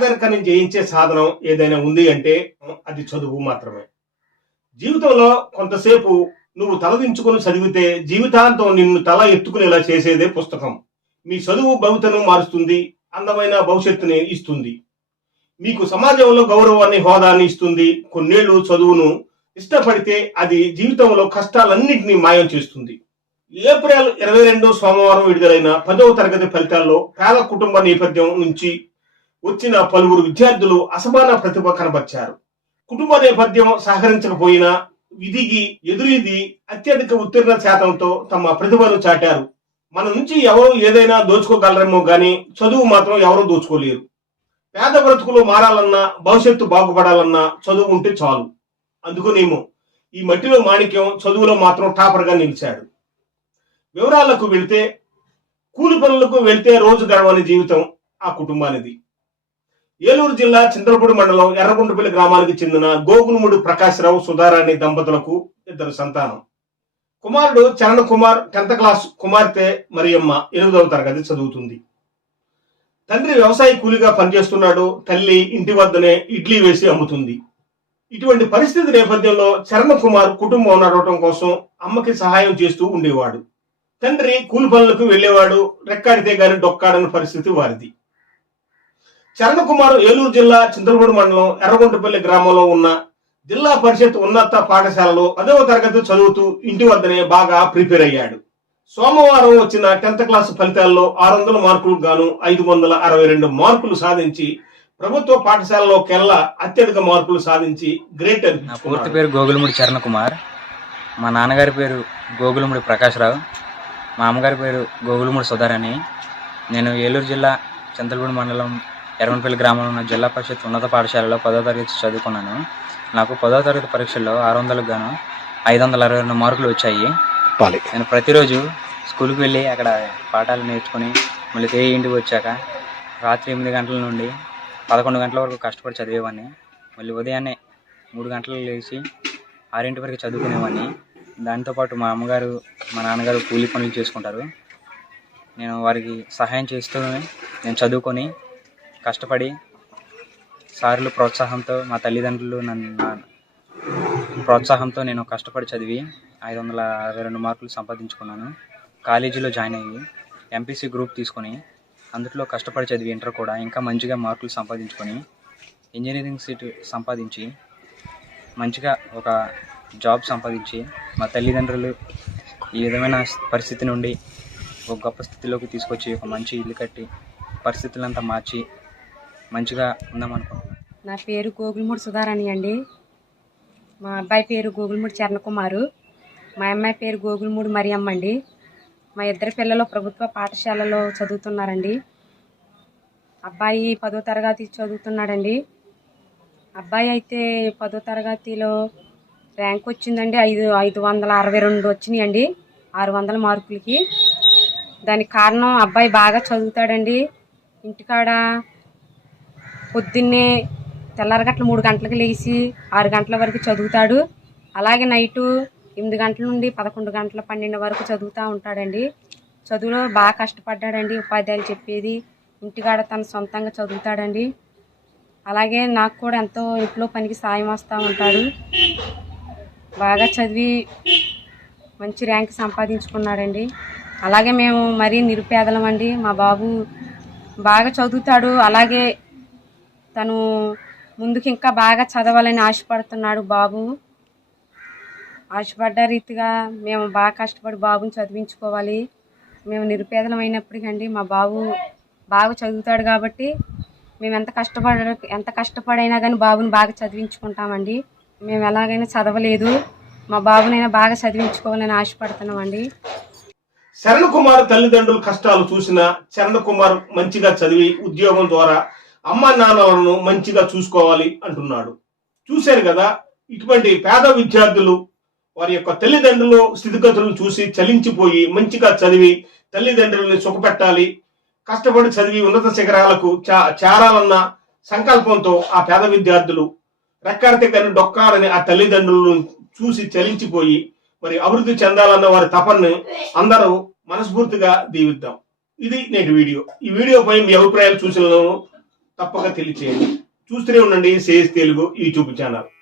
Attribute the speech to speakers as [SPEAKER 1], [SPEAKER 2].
[SPEAKER 1] పేదరికాన్ని జయించే సాధనం ఏదైనా ఉంది అంటే అది చదువు మాత్రమే. జీవితంలో కొంతసేపు నువ్వు తలదించుకొని చదివితే జీవితాంతం నిన్ను తల ఎత్తుకునేలా చేసేదే పుస్తకం. మీ చదువు భవితను మారుస్తుంది అందమైన భవిష్యత్తుని ఇస్తుంది. మీకు సమాజంలో గౌరవాన్ని హోదాన్ని ఇస్తుంది కొన్నేళ్ళు చదువును ఇష్టపడితే అది జీవితంలో కష్టాలన్నింటినీ మాయం చేస్తుంది. ఏప్రిల్ ఇరవై రెండు సోమవారం విడుదలైన పదవ తరగతి ఫలితాల్లో పేద కుటుంబ నేపథ్యం నుంచి వచ్చిన పలువురు విద్యార్థులు అసమాన ప్రతిభ కనబర్చారు. కుటుంబ నేపథ్యం సహకరించకపోయినా విధికి ఎదురీది అత్యధిక ఉత్తీర్ణ శాతంతో తమ ప్రతిభను చాటారు. మన నుంచి ఎవరు ఏదైనా దోచుకోగలరేమో గాని చదువు మాత్రం ఎవరూ దోచుకోలేరు. పేద బ్రతుకులు మారాలన్నా భవిష్యత్తు బాగుపడాలన్నా చదువు ఉంటే చాలు. అందుకునేమో ఈ మట్టిలో మాణిక్యం చదువులో మాత్రం టాపర్గా నిలిచాడు. వివరాలకు వెళ్తే కూలి పనులకు వెళ్తే రోజు గడవని జీవితం ఆ కుటుంబానిది. ఏలూరు జిల్లా చింతలపూడి మండలం ఎర్రగుంటపల్లి గ్రామానికి చెందిన గోగులముడి ప్రకాశ్రావు సుధారాణి దంపతులకు ఇద్దరు సంతానం. కుమారుడు చరణ్ కుమార్ టెన్త్ క్లాస్ కుమార్తె మరియమ్మ ఎనిమిదవ తరగతి చదువుతుంది. తండ్రి వ్యవసాయ కూలిగా పనిచేస్తున్నాడు. తల్లి ఇంటి వద్దనే ఇడ్లీ వేసి అమ్ముతుంది. ఇటువంటి పరిస్థితి నేపథ్యంలో చరణ్ కుమార్ కుటుంబం నడవటం కోసం అమ్మకి సహాయం చేస్తూ ఉండేవాడు. తండ్రి కూలి పనులకు వెళ్ళేవాడు రెక్కాడితే గాని డొక్కాడని పరిస్థితి వారిది. చరణ్ కుమార్ ఏలూరు జిల్లా చింతలపూడి మండలం ఎర్రగుంటపల్లి గ్రామంలో ఉన్న జిల్లా పరిషత్ ఉన్నత పాఠశాలలో పదవ తరగతి చదువుతూ ఇంటి వద్దనే బాగా ప్రిపేర్ అయ్యాడు. సోమవారం వచ్చిన టెన్త్ క్లాస్ ఫలితాల్లో ఆరు వందల మార్కులకు గాను ఐదు వందల అరవై రెండు మార్కులు సాధించి ప్రభుత్వ పాఠశాలలోకెల్లా అత్యధిక మార్కులు సాధించి గ్రేట్
[SPEAKER 2] నా పూర్తి పేరు గోగులముడి చరణ్ కుమార్ మా నాన్నగారి పేరు గోగులముడి ప్రకాశ్రావు. మా అమ్మగారి పేరు గోగులముడి సుధారాణి. నేను ఏలూరు జిల్లా చింతలపూడి మండలం ఎర్రమనపల్లి గ్రామంలో ఉన్న జిల్లా పరిషత్ ఉన్నత పాఠశాలలో పదో తరగతి చదువుకున్నాను. నాకు పదో తరగతి పరీక్షల్లో ఆరు వందలకు గాను ఐదు వందల అరవై రెండు మార్కులు వచ్చాయి. నేను ప్రతిరోజు స్కూల్కి వెళ్ళి అక్కడ పాఠాలు నేర్చుకుని మళ్ళీ తిరిగి ఇంటికి వచ్చాక రాత్రి ఎనిమిది గంటల నుండి పదకొండు గంటల వరకు కష్టపడి చదివేవాడిని మళ్ళీ ఉదయాన్నే మూడు గంటలకు లేచి ఆరింటి వరకు చదువుకునేవాడిని దాంతోపాటు మా అమ్మగారు మా నాన్నగారు కూలీ పనులు చేసుకుంటారు. నేను వారికి సహాయం చేస్తూ నేను చదువుకొని కష్టపడి సార్లు ప్రోత్సాహంతో మా తల్లిదండ్రులు నన్ను నా ప్రోత్సాహంతో నేను కష్టపడి చదివి ఐదు వందల అరవై రెండు మార్కులు సంపాదించుకున్నాను. కాలేజీలో జాయిన్ అయ్యి ఎంపీసీ గ్రూప్ తీసుకొని అందులో కష్టపడి చదివి ఇంటర్ కూడా ఇంకా మంచిగా మార్కులు సంపాదించుకొని ఇంజనీరింగ్ సీట్ సంపాదించి మంచిగా ఒక జాబ్ సంపాదించి మా తల్లిదండ్రులు ఈ విధమైన పరిస్థితి నుండి ఒక గొప్ప స్థితిలోకి తీసుకొచ్చి ఒక మంచి ఇల్లు కట్టి పరిస్థితులంతా మార్చి మంచిగా ఉందామనుకుంటున్నాను
[SPEAKER 3] నా పేరు గోగులమూడి సుధారాణి అండి. మా అబ్బాయి పేరు గోగులమూడి చరణకుమారు. మా అమ్మాయి పేరు గోగులమూడి మరియమ్మ అండి. మా ఇద్దరు పిల్లలు ప్రభుత్వ పాఠశాలలో చదువుతున్నారండి. అబ్బాయి పదో తరగతి చదువుతున్నాడండి. అబ్బాయి అయితే పదో తరగతిలో ర్యాంక్ వచ్చిందండి. ఐదు ఐదు వందల అరవై రెండు వచ్చినాయండి. ఆరు వందల మార్కులకి. దానికి కారణం అబ్బాయి బాగా చదువుతాడండి. ఇంటికాడ పొద్దున్నే తెల్లారగట్ల మూడు గంటలకు లేచి ఆరు గంటల వరకు చదువుతాడు. అలాగే నైటు ఎనిమిది గంటల నుండి పదకొండు గంటల పన్నెండు వరకు చదువుతూ ఉంటాడండి. చదువులో బాగా కష్టపడ్డాడండి. ఉపాధ్యాయులు చెప్పేది ఇంటికాడ తను సొంతంగా చదువుతాడండి. అలాగే నాకు కూడా ఎంతో ఇంట్లో పనికి సాయం వస్తూ ఉంటాడు. బాగా చదివి మంచి ర్యాంక్ సంపాదించుకున్నాడండి. అలాగే మేము మరీ నిరుపేదలం అండి. మా బాబు బాగా చదువుతాడు. అలాగే తను ముందుకు ఇంకా బాగా చదవాలని ఆశపడుతున్నాడు బాబు. ఆశపడ్డ రీతిగా మేము బాగా కష్టపడి బాబుని చదివించుకోవాలి. మేము నిరుపేదలం అయినప్పటికండి మా బాబు బాగా చదువుతాడు కాబట్టి మేము ఎంత కష్టపడ ఎంత కష్టపడైనా కానీ బాబుని బాగా చదివించుకుంటామండి. మేము ఎలాగైనా చదవలేదు. మా బాబునైనా బాగా చదివించుకోవాలని ఆశపడుతున్నామండి.
[SPEAKER 1] శరణ్ కుమార్ తల్లిదండ్రుల కష్టాలు చూసిన చరణ్ కుమార్ మంచిగా చదివి ఉద్యోగం ద్వారా అమ్మా నాన్నలను మంచిగా చూసుకోవాలి అంటున్నాడు. చూశారు కదా ఇటువంటి పేద విద్యార్థులు వారి యొక్క తల్లిదండ్రులు స్థితిగతులను చూసి చలించిపోయి మంచిగా చదివి తల్లిదండ్రులని సుఖపెట్టాలి కష్టపడి చదివి ఉన్నత శిఖరాలకు చా చేరాలన్న సంకల్పంతో ఆ పేద విద్యార్థులు రెక్కాడితే కానీ డొక్కాడని ఆ తల్లిదండ్రులను చూసి చలించిపోయి మరి అభివృద్ధి చెందాలన్న వారి తపన్ని అందరూ మనస్ఫూర్తిగా దీవిద్దాం. ఇది నేటి వీడియో. ఈ వీడియోపై మీ అభిప్రాయాలు సూచనలను తప్పక తెలియచేయండి. చూస్తూనే ఉండండి. సేస్ తెలుగు యూట్యూబ్ ఛానల్.